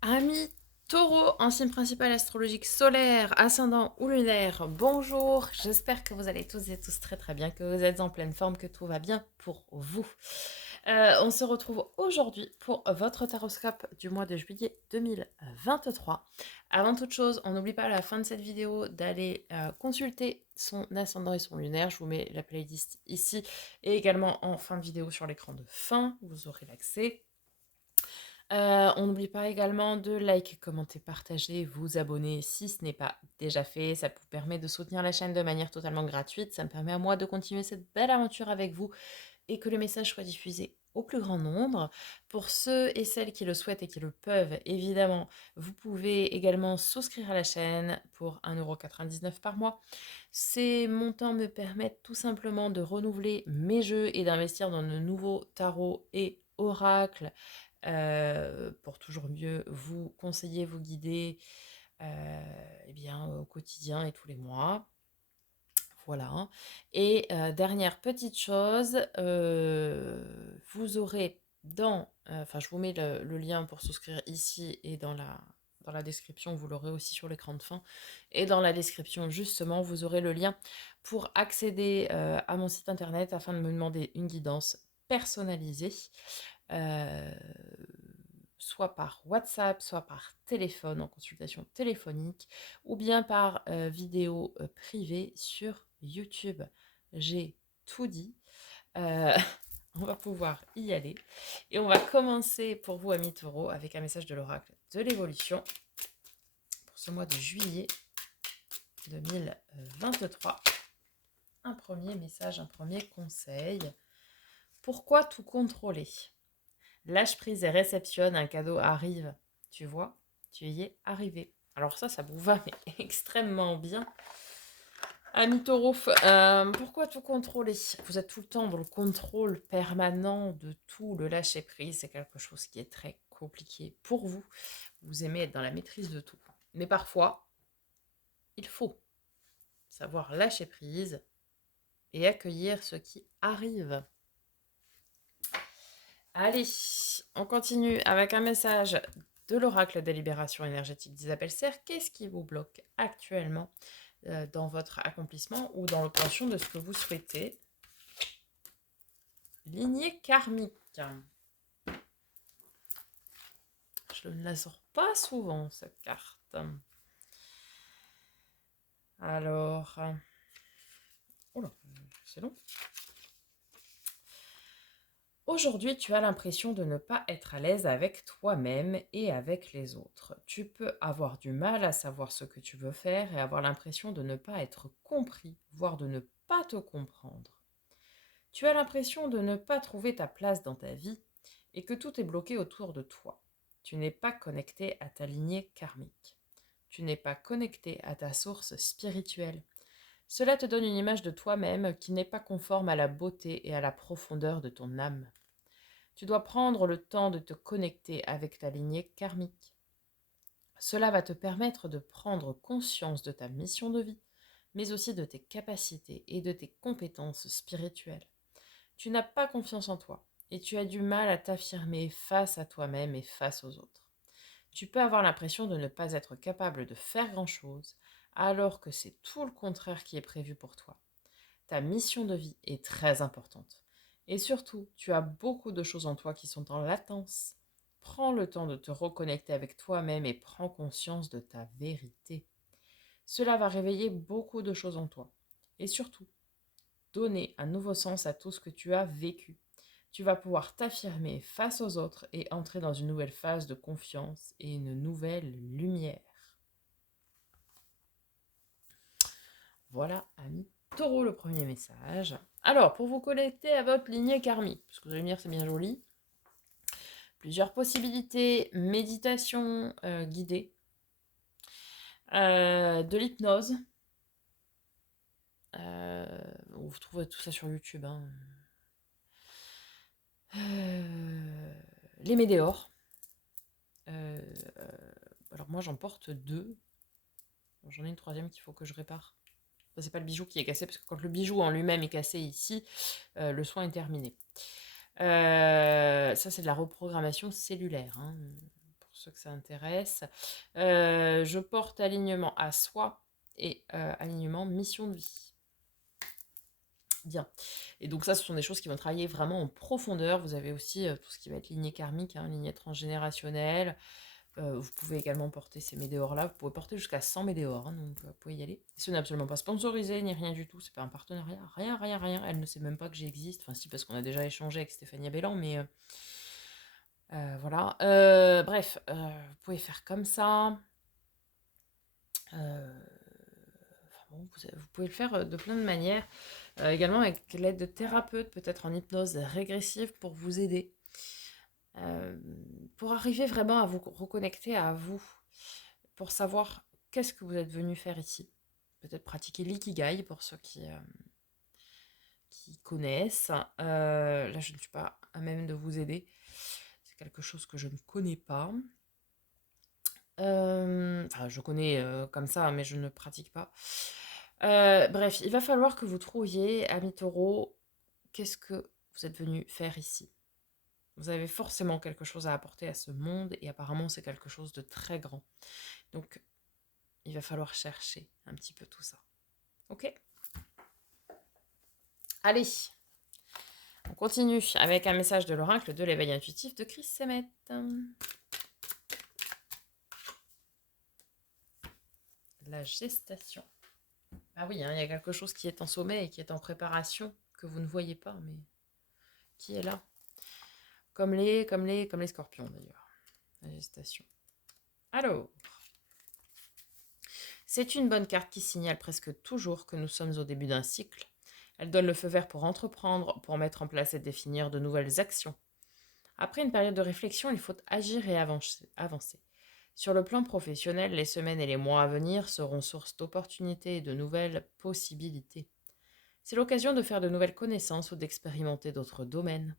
Amis Taureau, en signe principal astrologique solaire, ascendant ou lunaire, bonjour. J'espère que vous allez tous et tous très très bien, que vous êtes en pleine forme, que tout va bien pour vous. On se retrouve aujourd'hui pour votre taroscope du mois de juillet 2023. Avant toute chose, on n'oublie pas à la fin de cette vidéo d'aller consulter son ascendant et son lunaire. Je vous mets la playlist ici et également en fin de vidéo sur l'écran de fin. Vous aurez l'accès. On n'oublie pas également de liker, commenter, partager, vous abonner si ce n'est pas déjà fait. Ça vous permet de soutenir la chaîne de manière totalement gratuite. Ça me permet à moi de continuer cette belle aventure avec vous et que le message soit diffusé au plus grand nombre. Pour ceux et celles qui le souhaitent et qui le peuvent, évidemment, vous pouvez également souscrire à la chaîne pour 1,99 € par mois. Ces montants me permettent tout simplement de renouveler mes jeux et d'investir dans de nouveaux tarots et oracles pour toujours mieux vous conseiller, vous guider eh bien, au quotidien et tous les mois. Voilà. Et dernière petite chose, vous aurez enfin je vous mets le lien pour souscrire ici et dans la description, vous l'aurez aussi sur l'écran de fin. Et dans la description, justement, vous aurez le lien pour accéder à mon site internet afin de me demander une guidance personnalisée euh, soit par WhatsApp, soit par téléphone, en consultation téléphonique, ou bien par vidéo privée sur YouTube. J'ai tout dit. Euh, on va pouvoir y aller. Et on va commencer pour vous, amis taureaux, avec un message de l'oracle de l'évolution pour ce mois de juillet 2023. Un premier message, un premier conseil. Pourquoi tout contrôler? Lâche prise et réceptionne, un cadeau arrive. Tu vois, tu y es arrivé. Alors ça vous va mais extrêmement bien. Ami Taureau, pourquoi tout contrôler? Vous êtes tout le temps dans le contrôle permanent de tout. Le lâcher prise, c'est quelque chose qui est très compliqué pour vous. Vous aimez être dans la maîtrise de tout. Mais parfois, il faut savoir lâcher prise et accueillir ce qui arrive. Allez, on continue avec un message de l'oracle des libérations énergétiques d'Isabelle Serre. Qu'est-ce qui vous bloque actuellement dans votre accomplissement ou dans l'obtention de ce que vous souhaitez? Lignée karmique. Je ne la sors pas souvent, cette carte. Alors, oh là, c'est long. Aujourd'hui, tu as l'impression de ne pas être à l'aise avec toi-même et avec les autres. Tu peux avoir du mal à savoir ce que tu veux faire et avoir l'impression de ne pas être compris, voire de ne pas te comprendre. Tu as l'impression de ne pas trouver ta place dans ta vie et que tout est bloqué autour de toi. Tu n'es pas connecté à ta lignée karmique. Tu n'es pas connecté à ta source spirituelle. Cela te donne une image de toi-même qui n'est pas conforme à la beauté et à la profondeur de ton âme. Tu dois prendre le temps de te connecter avec ta lignée karmique. Cela va te permettre de prendre conscience de ta mission de vie, mais aussi de tes capacités et de tes compétences spirituelles. Tu n'as pas confiance en toi et tu as du mal à t'affirmer face à toi-même et face aux autres. Tu peux avoir l'impression de ne pas être capable de faire grand-chose, alors que c'est tout le contraire qui est prévu pour toi. Ta mission de vie est très importante. Et surtout, tu as beaucoup de choses en toi qui sont en latence. Prends le temps de te reconnecter avec toi-même et prends conscience de ta vérité. Cela va réveiller beaucoup de choses en toi. Et surtout, donner un nouveau sens à tout ce que tu as vécu. Tu vas pouvoir t'affirmer face aux autres et entrer dans une nouvelle phase de confiance et une nouvelle lumière. Voilà, ami Taureau, le premier message. Alors, pour vous connecter à votre lignée karmique, parce que vous allez me dire c'est bien joli, plusieurs possibilités, méditation guidée, de l'hypnose. Vous trouvez tout ça sur YouTube. Hein. Les météores. Euh, alors moi j'en porte deux. J'en ai une troisième qu'il faut que je répare. Ça, c'est pas le bijou qui est cassé, parce que quand le bijou en lui-même est cassé ici, le soin est terminé. Ça, c'est de la reprogrammation cellulaire, hein, pour ceux que ça intéresse. Je porte alignement à soi et alignement mission de vie. Bien. Et donc ça, ce sont des choses qui vont travailler vraiment en profondeur. Vous avez aussi tout ce qui va être lignée karmique, hein, lignée transgénérationnelle. Vous pouvez également porter ces météores-là. Vous pouvez porter jusqu'à 100 météores, hein, donc vous pouvez y aller. Ce n'est absolument pas sponsorisé, ni rien du tout. C'est pas un partenariat, rien. Elle ne sait même pas que j'existe. Enfin si, parce qu'on a déjà échangé avec Stéphanie Abellan, mais voilà. Bref, vous pouvez faire comme ça. Bon, vous pouvez le faire de plein de manières. Également avec l'aide de thérapeutes, peut-être en hypnose régressive pour vous aider. Pour arriver vraiment à vous reconnecter à vous, pour savoir qu'est-ce que vous êtes venu faire ici. Peut-être pratiquer l'ikigai pour ceux qui connaissent. Là, je ne suis pas à même de vous aider. C'est quelque chose que je ne connais pas. Enfin, je connais comme ça, mais je ne pratique pas. Bref, il va falloir que vous trouviez, amis taureaux, qu'est-ce que vous êtes venu faire ici. Vous avez forcément quelque chose à apporter à ce monde et apparemment c'est quelque chose de très grand. Donc, il va falloir chercher un petit peu tout ça. Ok ? Allez, on continue avec un message de l'oracle de l'éveil intuitif de Chris Semet. La gestation. Ah oui, hein, il y a quelque chose qui est en sommeil et qui est en préparation, que vous ne voyez pas, mais qui est là. Comme les scorpions d'ailleurs. La gestation. Alors, c'est une bonne carte qui signale presque toujours que nous sommes au début d'un cycle. Elle donne le feu vert pour entreprendre, pour mettre en place et définir de nouvelles actions. Après une période de réflexion, il faut agir et avancer. Sur le plan professionnel, les semaines et les mois à venir seront source d'opportunités et de nouvelles possibilités. C'est l'occasion de faire de nouvelles connaissances ou d'expérimenter d'autres domaines.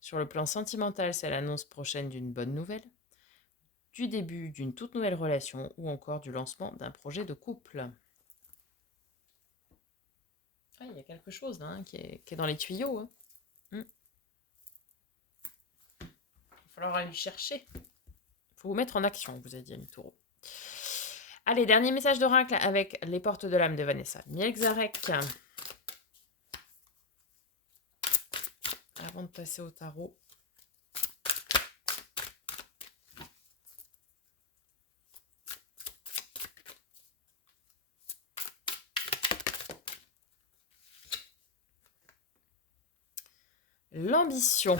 Sur le plan sentimental, c'est l'annonce prochaine d'une bonne nouvelle, du début d'une toute nouvelle relation ou encore du lancement d'un projet de couple. Ah, il y a quelque chose là, hein, qui est dans les tuyaux. Hein. Il va falloir aller chercher. Il faut vous mettre en action, vous a dit Ami Taureau. Allez, dernier message d'oracle avec les portes de l'âme de Vanessa Mielzarek. Avant de passer au tarot. L'ambition.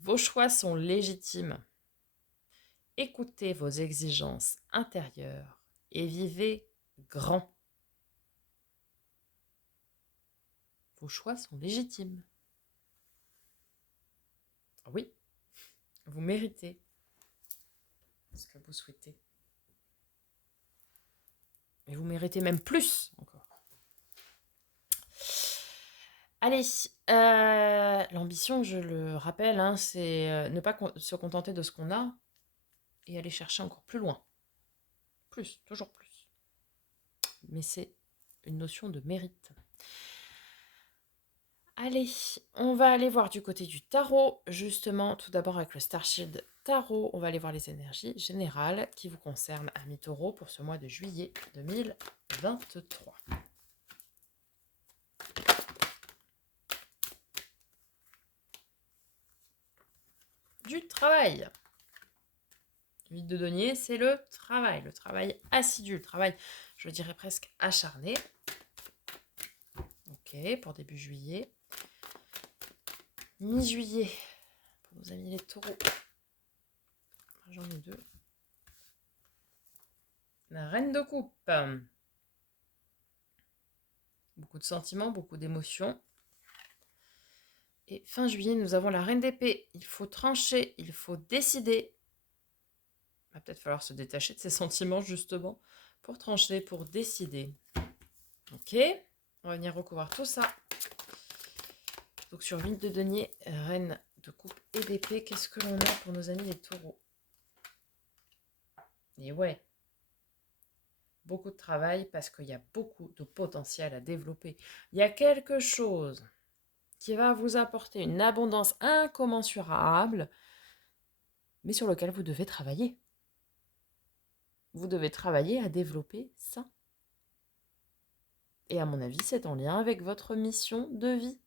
Vos choix sont légitimes. Écoutez vos exigences intérieures et vivez grand. Vos choix sont légitimes. Oui, vous méritez ce que vous souhaitez. Et vous méritez même plus encore. Allez, l'ambition, je le rappelle, hein, c'est ne pas se contenter de ce qu'on a et aller chercher encore plus loin. Plus, toujours plus. Mais c'est une notion de mérite. Allez, on va aller voir du côté du tarot, justement, tout d'abord avec le Starshield Tarot. On va aller voir les énergies générales qui vous concernent, amis taureaux, pour ce mois de juillet 2023. Du travail. 8 de denier, c'est le travail assidu, le travail, je dirais presque acharné. Ok, pour début juillet. Mi-juillet, pour nos amis les taureaux. J'en ai deux. La reine de coupe. Beaucoup de sentiments, beaucoup d'émotions. Et fin juillet, nous avons la reine d'épée. Il faut trancher, il faut décider. Il va peut-être falloir se détacher de ses sentiments, justement, pour trancher, pour décider. Ok, on va venir recouvrir tout ça. Donc sur 8 de denier, reine de coupe et d'épée, qu'est-ce que l'on a pour nos amis les taureaux? Et ouais, beaucoup de travail parce qu'il y a beaucoup de potentiel à développer. Il y a quelque chose qui va vous apporter une abondance incommensurable mais sur lequel vous devez travailler. Vous devez travailler à développer ça. Et à mon avis, c'est en lien avec votre mission de vie.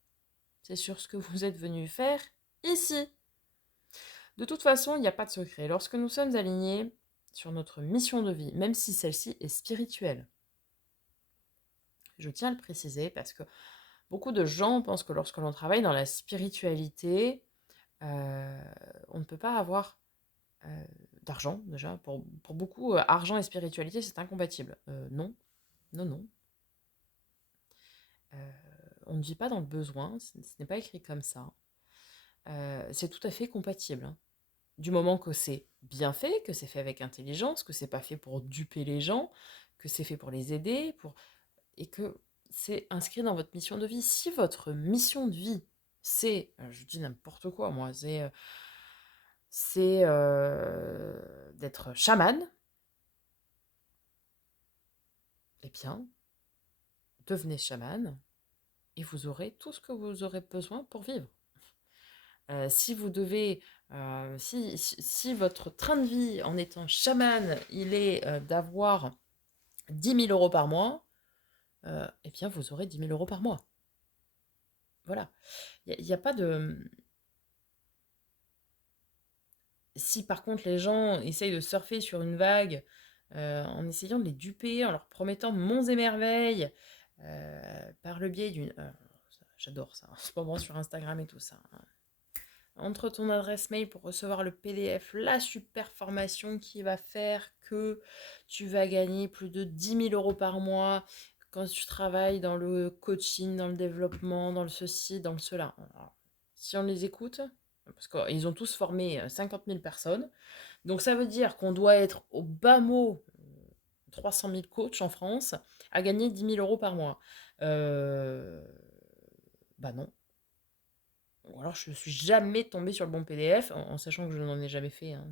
C'est sur ce que vous êtes venu faire ici. De toute façon, il n'y a pas de secret. Lorsque nous sommes alignés sur notre mission de vie, même si celle-ci est spirituelle, je tiens à le préciser parce que beaucoup de gens pensent que lorsque l'on travaille dans la spiritualité, on ne peut pas avoir d'argent, déjà. Pour beaucoup, argent et spiritualité, c'est incompatible. Non, non, non. On ne vit pas dans le besoin, ce n'est pas écrit comme ça. C'est tout à fait compatible, hein. Du moment que c'est bien fait, que c'est fait avec intelligence, que c'est pas fait pour duper les gens, que c'est fait pour les aider, et que c'est inscrit dans votre mission de vie. Si votre mission de vie, c'est, je dis n'importe quoi, moi, c'est d'être chaman, eh bien, devenez chaman et vous aurez tout ce que vous aurez besoin pour vivre. Si vous devez, si votre train de vie en étant chaman, il est d'avoir 10 000 € par mois, eh bien, vous aurez 10 000 € par mois. Voilà. Il n'y a pas de... Si par contre les gens essayent de surfer sur une vague en essayant de les duper, en leur promettant monts et merveilles, par le biais d'une... j'adore ça, en ce moment sur Instagram et tout ça, hein. Entre ton adresse mail pour recevoir le PDF, la super formation qui va faire que tu vas gagner plus de 10 000 € par mois quand tu travailles dans le coaching, dans le développement, dans le ceci, dans le cela. Alors, si on les écoute, parce qu'ils ont tous formé 50 000 personnes, donc ça veut dire qu'on doit être au bas mot 300 000 coachs en France à gagner 10 000 € par mois. Bah non. Ou alors je ne suis jamais tombée sur le bon PDF, en sachant que je n'en ai jamais fait, hein.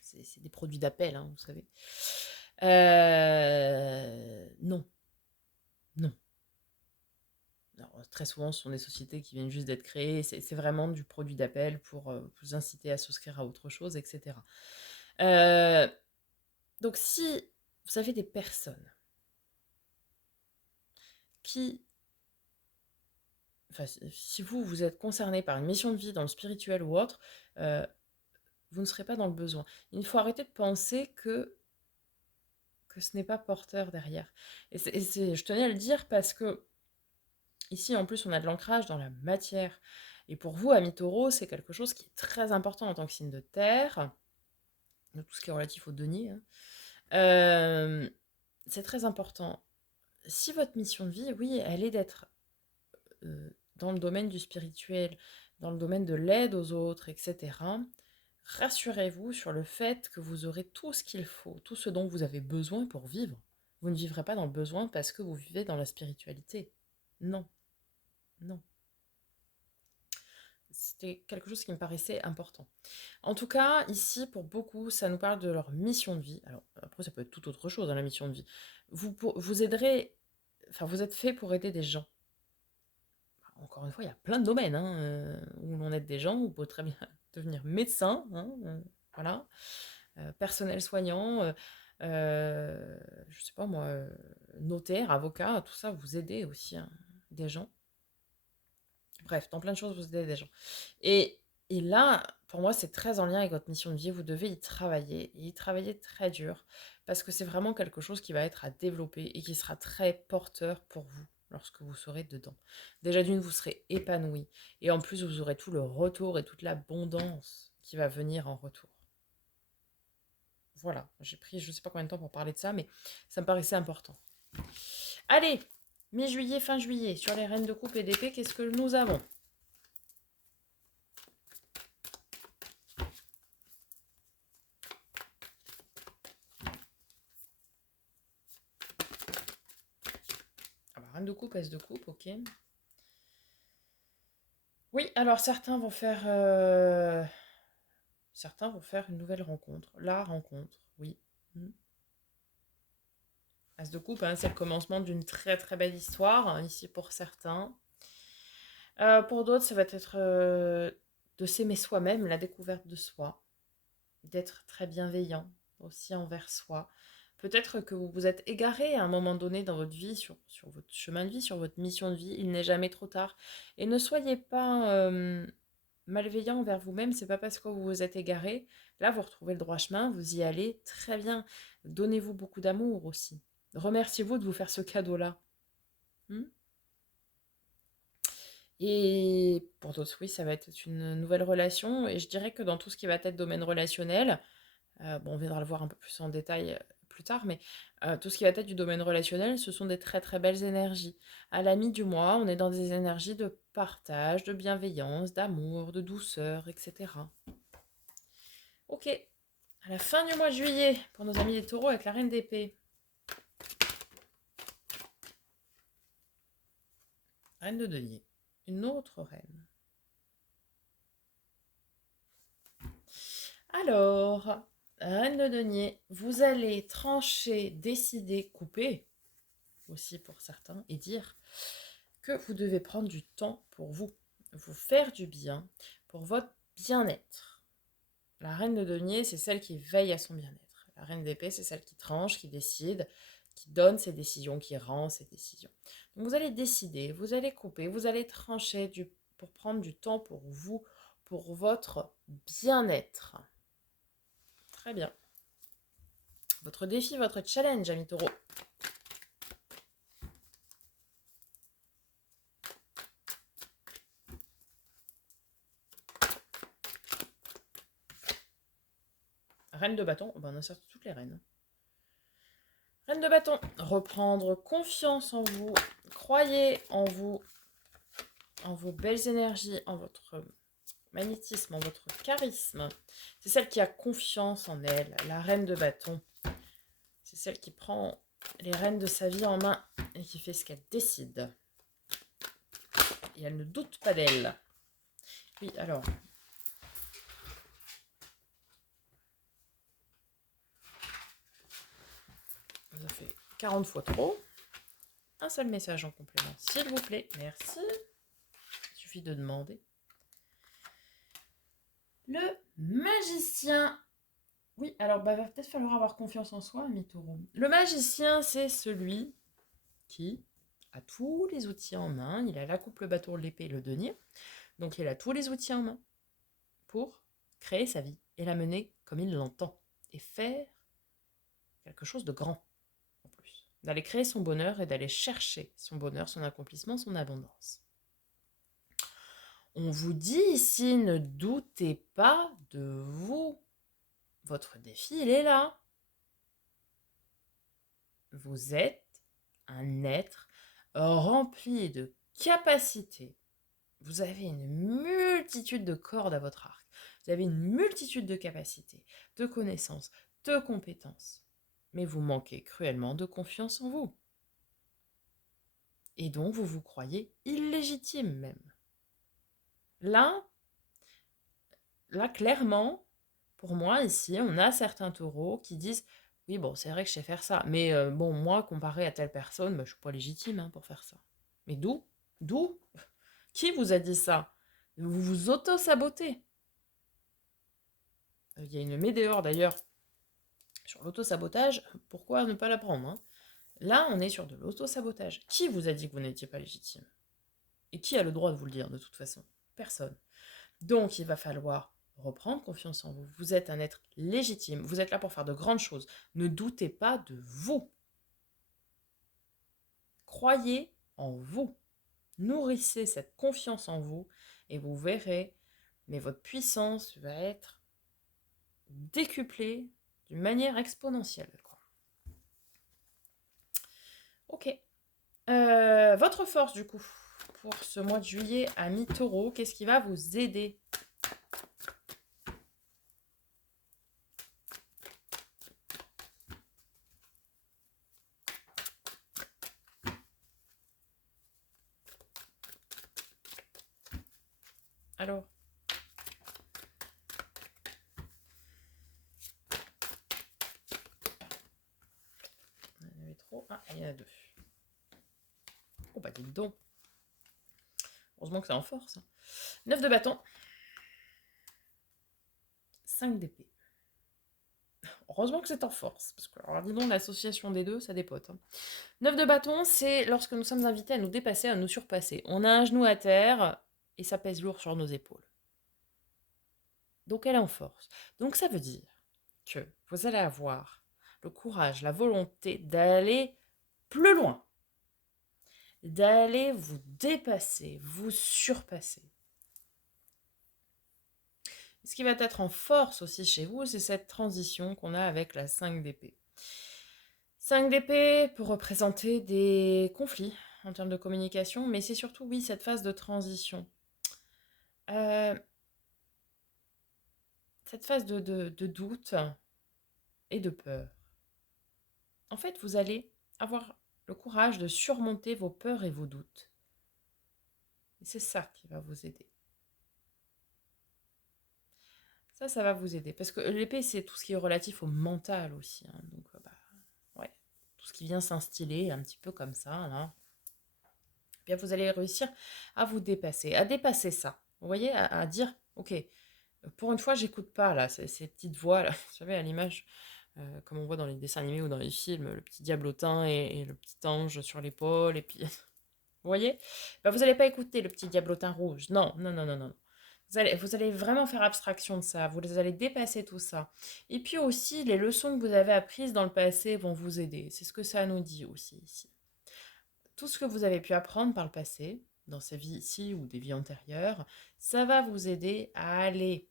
C'est des produits d'appel, hein, vous savez. Non, non. Alors, très souvent, ce sont des sociétés qui viennent juste d'être créées. C'est vraiment du produit d'appel pour vous inciter à souscrire à autre chose, etc. Donc, si vous avez des personnes qui... Enfin, si vous êtes concerné par une mission de vie dans le spirituel ou autre, vous ne serez pas dans le besoin. Il faut arrêter de penser que ce n'est pas porteur derrière. Je tenais à le dire parce que ici, en plus, on a de l'ancrage dans la matière. Et pour vous, amis taureaux, c'est quelque chose qui est très important en tant que signe de terre, de tout ce qui est relatif au denier, hein. C'est très important. Si votre mission de vie, oui, elle est d'être dans le domaine du spirituel, dans le domaine de l'aide aux autres, etc., rassurez-vous sur le fait que vous aurez tout ce qu'il faut, tout ce dont vous avez besoin pour vivre. Vous ne vivrez pas dans le besoin parce que vous vivez dans la spiritualité. Non, non. C'était quelque chose qui me paraissait important. En tout cas, ici, pour beaucoup, ça nous parle de leur mission de vie. Alors, après, ça peut être tout autre chose, hein, la mission de vie. Vous aiderez... Enfin, vous êtes fait pour aider des gens. Encore une fois, il y a plein de domaines, hein, où l'on aide des gens. Vous pouvez très bien devenir médecin, hein, voilà, personnel soignant, je sais pas moi, notaire, avocat, tout ça, vous aidez aussi, hein, des gens. Bref, dans plein de choses, vous aidez des gens. Et, et là, pour moi, c'est très en lien avec votre mission de vie. Vous devez y travailler, et y travailler très dur, parce que c'est vraiment quelque chose qui va être à développer et qui sera très porteur pour vous lorsque vous serez dedans. Déjà d'une, vous serez épanoui, et en plus, vous aurez tout le retour et toute l'abondance qui va venir en retour. Voilà, j'ai pris je ne sais pas combien de temps pour parler de ça, mais ça me paraissait important. Allez, mi-juillet, fin juillet, sur les reines de coupe et d'épée, qu'est-ce que nous avons? Ah bah, reine de coupe, as de coupe, ok. Oui, alors certains vont faire une nouvelle rencontre. La rencontre, oui. As de coupe, hein, c'est le commencement d'une très très belle histoire, hein, ici pour certains. Pour d'autres, ça va être de s'aimer soi-même, la découverte de soi, d'être très bienveillant aussi envers soi. Peut-être que vous vous êtes égaré à un moment donné dans votre vie, sur votre chemin de vie, sur votre mission de vie. Il n'est jamais trop tard. Et ne soyez pas malveillant envers vous-même. C'est pas parce que vous vous êtes égaré. Là, vous retrouvez le droit chemin, vous y allez très bien. Donnez-vous beaucoup d'amour aussi. Remerciez-vous de vous faire ce cadeau-là. Hmm. Et pour d'autres, oui, ça va être une nouvelle relation. Et je dirais que dans tout ce qui va être domaine relationnel, bon, on viendra le voir un peu plus en détail plus tard, mais tout ce qui va être du domaine relationnel, ce sont des très très belles énergies. À la mi du mois, on est dans des énergies de partage, de bienveillance, d'amour, de douceur, etc. Ok, à la fin du mois de juillet, pour nos amis les taureaux avec la reine d'épée. Reine de denier, une autre reine. Alors, reine de denier, vous allez trancher, décider, couper, aussi pour certains, et dire que vous devez prendre du temps pour vous faire du bien, pour votre bien-être. La reine de denier, c'est celle qui veille à son bien-être. La reine d'épée, c'est celle qui tranche, qui décide, qui donne ses décisions, qui rend ses décisions. Donc vous allez décider, vous allez couper, vous allez trancher pour prendre du temps pour vous, pour votre bien-être. Très bien. Votre défi, votre challenge, amis taureaux. Reine de bâton, on a sorti toutes les reines. Reine de bâton, reprendre confiance en vous, croyez en vous, en vos belles énergies, en votre magnétisme, en votre charisme. C'est celle qui a confiance en elle, la reine de bâton. C'est celle qui prend les rênes de sa vie en main et qui fait ce qu'elle décide. Et elle ne doute pas d'elle. Oui, alors. Ça fait 40 fois trop. Un seul message en complément, s'il vous plaît. Merci. Il suffit de demander. Le magicien. Oui, alors va peut-être falloir avoir confiance en soi, ami taureau. Le magicien, c'est celui qui a tous les outils en main. Il a la coupe, le bâton, l'épée, le denier. Donc il a tous les outils en main pour créer sa vie et la mener comme il l'entend. Et faire quelque chose de grand, en plus. D'aller créer son bonheur et d'aller chercher son bonheur, son accomplissement, son abondance. On vous dit ici, ne doutez pas de vous. Votre défi, il est là. Vous êtes un être rempli de capacités. Vous avez une multitude de cordes à votre arc. Vous avez une multitude de capacités, de connaissances, de compétences. Mais vous manquez cruellement de confiance en vous. Et donc, vous vous croyez illégitime même. Là, clairement, pour moi, ici, on a certains taureaux qui disent « Oui, bon, c'est vrai que je sais faire ça, mais bon, moi, comparé à telle personne, je ne suis pas légitime pour faire ça. » Mais d'où? D'où? Qui vous a dit ça? Vous vous auto-sabotez. Il y a une météore d'ailleurs sur l'auto-sabotage. Pourquoi ne pas la prendre? Là, on est sur de l'auto-sabotage. Qui vous a dit que vous n'étiez pas légitime? Et qui a le droit de vous le dire de toute façon? Personne. Donc, il va falloir reprendre confiance en vous. Vous êtes un être légitime. Vous êtes là pour faire de grandes choses. Ne doutez pas de vous. Croyez en vous. Nourrissez cette confiance en vous et vous verrez, mais votre puissance va être décuplée d'une manière exponentielle. Ok. Votre force, du coup, pour ce mois de juillet à mi-taureau, qu'est-ce qui va vous aider? Alors, il y en avait trop. Ah, il y en a deux. Oh, bah, dites donc. Heureusement que c'est en force. 9 de bâton. 5 d'épée. Heureusement que c'est en force, parce que, alors, dis donc, l'association des deux, ça dépote. 9 de bâton, c'est lorsque nous sommes invités à nous dépasser, à nous surpasser. On a un genou à terre, et ça pèse lourd sur nos épaules. Donc elle est en force. Donc ça veut dire que vous allez avoir le courage, la volonté d'aller plus loin, d'aller vous dépasser, vous surpasser. Ce qui va être en force aussi chez vous, c'est cette transition qu'on a avec la 5 d'épée. 5 d'épée peut représenter des conflits en termes de communication, mais c'est surtout, oui, cette phase de transition. Cette phase de doute et de peur. En fait, vous allez avoir le courage de surmonter vos peurs et vos doutes. Et c'est ça qui va vous aider. Ça va vous aider. Parce que l'épée, c'est tout ce qui est relatif au mental aussi. Hein. Donc, ouais, tout ce qui vient s'instiller un petit peu comme ça, là. Bien, vous allez réussir à vous dépasser, à dépasser ça. Vous voyez, à dire, ok, pour une fois, j'écoute pas là ces petites voix là. Vous savez, à l'image, comme on voit dans les dessins animés ou dans les films, le petit diablotin et le petit ange sur l'épaule, et puis, vous voyez, ben, vous n'allez pas écouter le petit diablotin rouge. Non, non, non, non, non. Vous allez vraiment faire abstraction de ça. Vous allez dépasser tout ça. Et puis aussi, les leçons que vous avez apprises dans le passé vont vous aider. C'est ce que ça nous dit aussi ici. Tout ce que vous avez pu apprendre par le passé, dans ces vies ici ou des vies antérieures, ça va vous aider à aller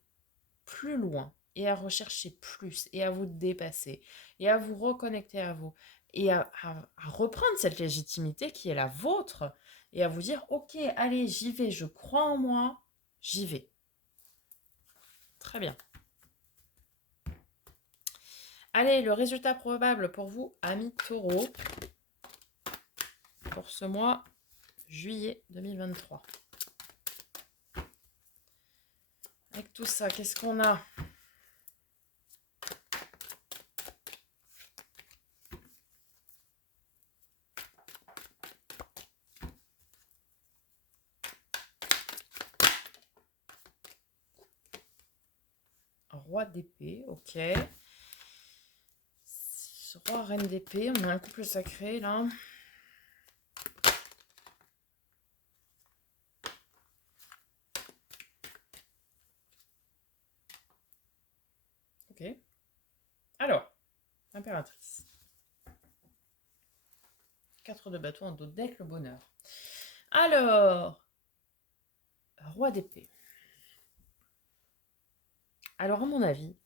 plus loin et à rechercher plus et à vous dépasser et à vous reconnecter à vous et à reprendre cette légitimité qui est la vôtre et à vous dire ok, allez, j'y vais, je crois en moi, j'y vais. Très bien. Allez, le résultat probable pour vous, amis taureaux, pour ce mois juillet 2023. Avec tout ça, qu'est-ce qu'on a ? Roi d'épée, ok. Roi, reine d'épée, on a un couple sacré là. Ok. Alors, impératrice. 4 de bâton en dos de deck, le bonheur. Alors, roi d'épée. Alors, à mon avis,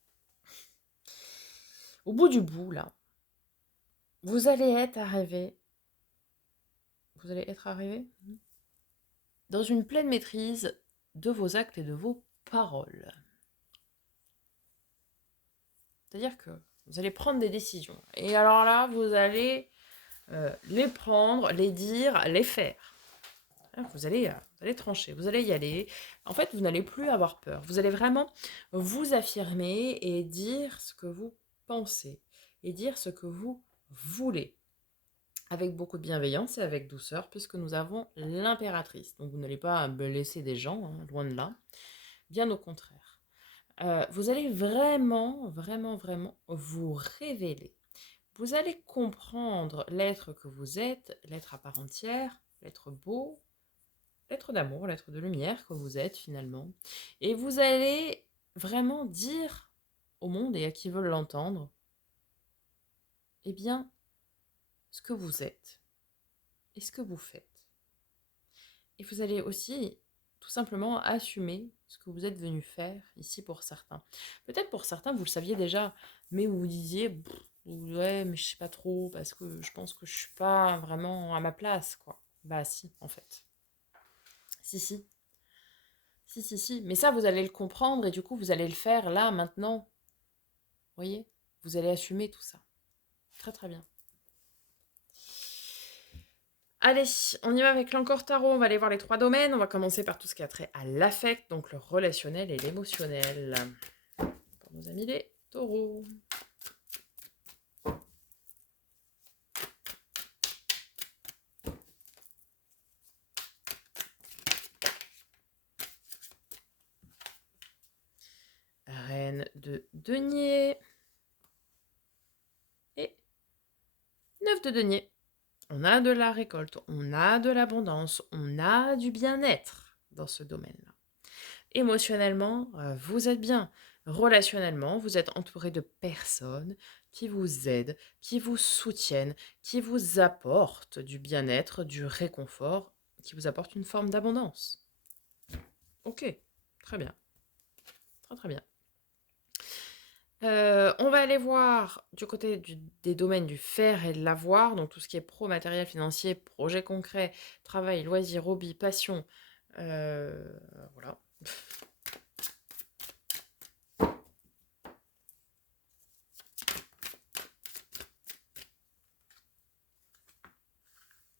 au bout du bout, là, vous allez être arrivé. Vous allez être arrivé dans une pleine maîtrise de vos actes et de vos paroles. C'est-à-dire que vous allez prendre des décisions. Et alors là, vous allez les prendre, les dire, les faire. Vous allez trancher, vous allez y aller. En fait, vous n'allez plus avoir peur. Vous allez vraiment vous affirmer et dire ce que vous pensez et dire ce que vous voulez. Avec beaucoup de bienveillance et avec douceur, puisque nous avons l'impératrice. Donc vous n'allez pas blesser des gens, hein, loin de là. Bien au contraire. Vous allez vraiment, vraiment, vraiment vous révéler. Vous allez comprendre l'être que vous êtes, l'être à part entière, l'être beau, l'être d'amour, l'être de lumière que vous êtes finalement. Et vous allez vraiment dire au monde et à qui veulent l'entendre, eh bien, ce que vous êtes et ce que vous faites. Et vous allez aussi tout simplement assumer ce que vous êtes venu faire ici pour certains. Peut-être pour certains, vous le saviez déjà, mais vous vous disiez, ouais, mais je sais pas trop, parce que je pense que je suis pas vraiment à ma place, quoi. Bah si, en fait. Si. Si. Mais ça, vous allez le comprendre et du coup, vous allez le faire là, maintenant. Vous voyez ? Vous allez assumer tout ça. Très très bien. Allez, on y va avec l'encore tarot. On va aller voir les 3 domaines. On va commencer par tout ce qui a trait à l'affect, donc le relationnel et l'émotionnel. Pour nos amis les taureaux. Reine de denier et 9 de denier. On a de la récolte, on a de l'abondance, on a du bien-être dans ce domaine-là. Émotionnellement, vous êtes bien. Relationnellement, vous êtes entouré de personnes qui vous aident, qui vous soutiennent, qui vous apportent du bien-être, du réconfort, qui vous apportent une forme d'abondance. Ok, très bien. Très très bien. On va aller voir du côté des domaines du faire et de l'avoir, donc tout ce qui est pro, matériel, financier, projet concret, travail, loisirs, hobby, passion. Voilà.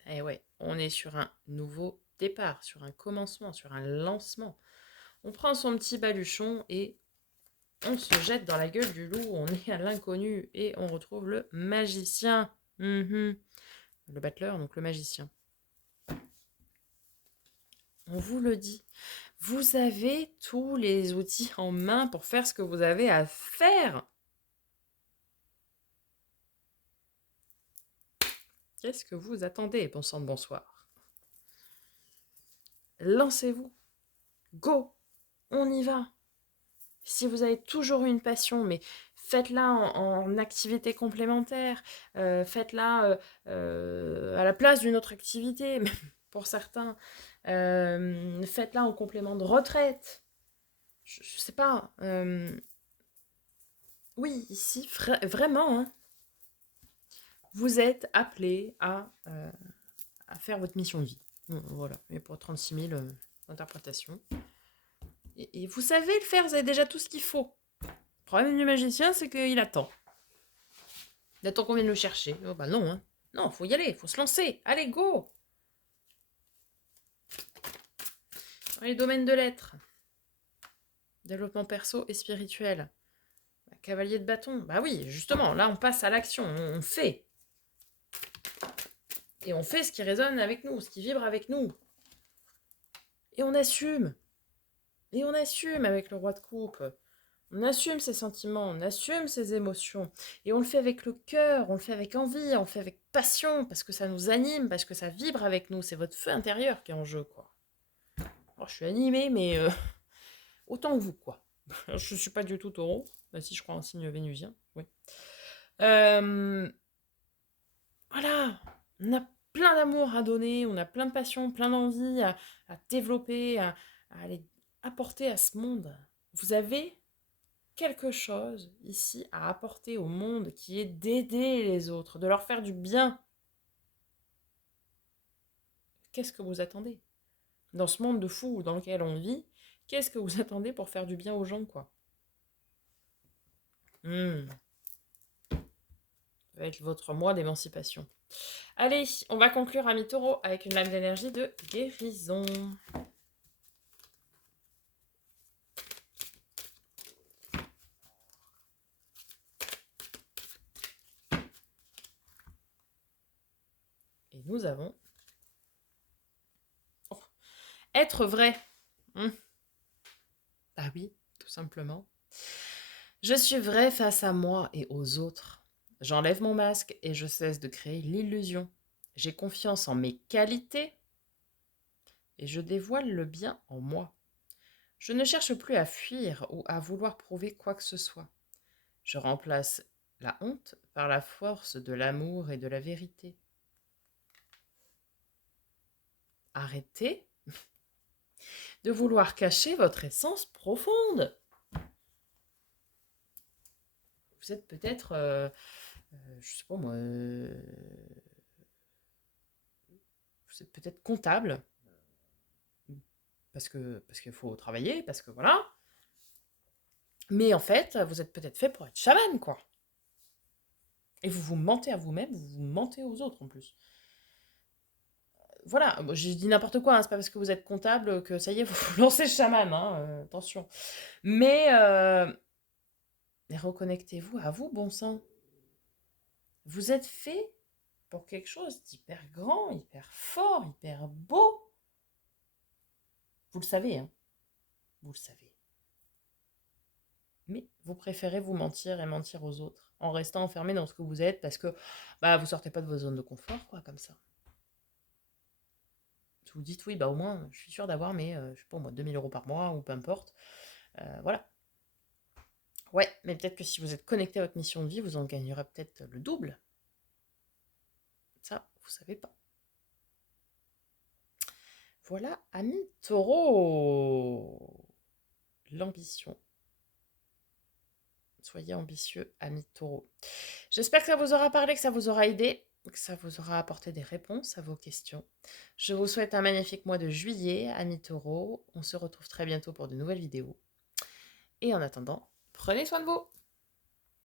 Et ouais, on est sur un nouveau départ, sur un commencement, sur un lancement. On prend son petit baluchon et on se jette dans la gueule du loup, on est à l'inconnu et on retrouve le magicien. Le battleur, donc le magicien. On vous le dit. Vous avez tous les outils en main pour faire ce que vous avez à faire. Qu'est-ce que vous attendez, bon sang de bonsoir? Lancez-vous. Go. On y va. Si vous avez toujours une passion, mais faites-la en activité complémentaire, faites-la à la place d'une autre activité, pour certains, faites-la en complément de retraite. Je sais pas. Oui, ici, vraiment, hein, vous êtes appelé à faire votre mission de vie. Voilà, et pour 36 000 interprétations. Et vous savez le faire, vous avez déjà tout ce qu'il faut. Le problème du magicien, c'est qu'il attend. Il attend qu'on vienne le chercher. Oh bah non, hein. Non, faut y aller, faut se lancer. Allez, go! Dans les domaines de l'être. Développement perso et spirituel. Cavalier de bâton. Bah oui, justement, là on passe à l'action, on fait. Et on fait ce qui résonne avec nous, ce qui vibre avec nous. Et on assume. Et on assume avec le roi de coupe. On assume ses sentiments, on assume ses émotions. Et on le fait avec le cœur, on le fait avec envie, on le fait avec passion, parce que ça nous anime, parce que ça vibre avec nous. C'est votre feu intérieur qui est en jeu, quoi. Alors, je suis animée, mais autant que vous, quoi. Je suis pas du tout taureau, même si je crois en signe vénusien. Oui. Voilà, on a plein d'amour à donner, on a plein de passion, plein d'envie à développer, à aller apporter à ce monde. Vous avez quelque chose ici à apporter au monde qui est d'aider les autres, de leur faire du bien. Qu'est-ce que vous attendez? Dans ce monde de fous dans lequel on vit, qu'est-ce que vous attendez pour faire du bien aux gens, quoi? Ça va être votre mois d'émancipation. Allez, on va conclure, ami taureau, avec une lame d'énergie de guérison. Et nous avons... Oh. Être vrai. Ah oui, tout simplement. Je suis vrai face à moi et aux autres. J'enlève mon masque et je cesse de créer l'illusion. J'ai confiance en mes qualités et je dévoile le bien en moi. Je ne cherche plus à fuir ou à vouloir prouver quoi que ce soit. Je remplace la honte par la force de l'amour et de la vérité. Arrêtez de vouloir cacher votre essence profonde. Vous êtes peut-être, je sais pas moi, vous êtes peut-être comptable, parce qu'il faut travailler, parce que voilà. Mais en fait, vous êtes peut-être fait pour être chaman, quoi. Et vous vous mentez à vous-même, vous vous mentez aux autres en plus. Voilà, j'ai dit n'importe quoi, hein, c'est pas parce que vous êtes comptable que ça y est, vous vous lancez chaman, hein, attention. Mais reconnectez-vous à vous, bon sang. Vous êtes fait pour quelque chose d'hyper grand, hyper fort, hyper beau. Vous le savez, hein. Vous le savez. mais vous préférez vous mentir et mentir aux autres en restant enfermé dans ce que vous êtes parce que bah, vous sortez pas de vos zones de confort, quoi, comme ça. Vous vous dites, oui, bah au moins, je suis sûre d'avoir mes, je sais pas moi, 2 000 € par mois ou peu importe. Voilà. Ouais, mais peut-être que si vous êtes connecté à votre mission de vie, vous en gagnerez peut-être le double. Ça, vous savez pas. Voilà, amis taureau. L'ambition. Soyez ambitieux, amis taureau. J'espère que ça vous aura parlé, que ça vous aura aidé, que ça vous aura apporté des réponses à vos questions. Je vous souhaite un magnifique mois de juillet, amis taureau. On se retrouve très bientôt pour de nouvelles vidéos. Et en attendant, prenez soin de vous.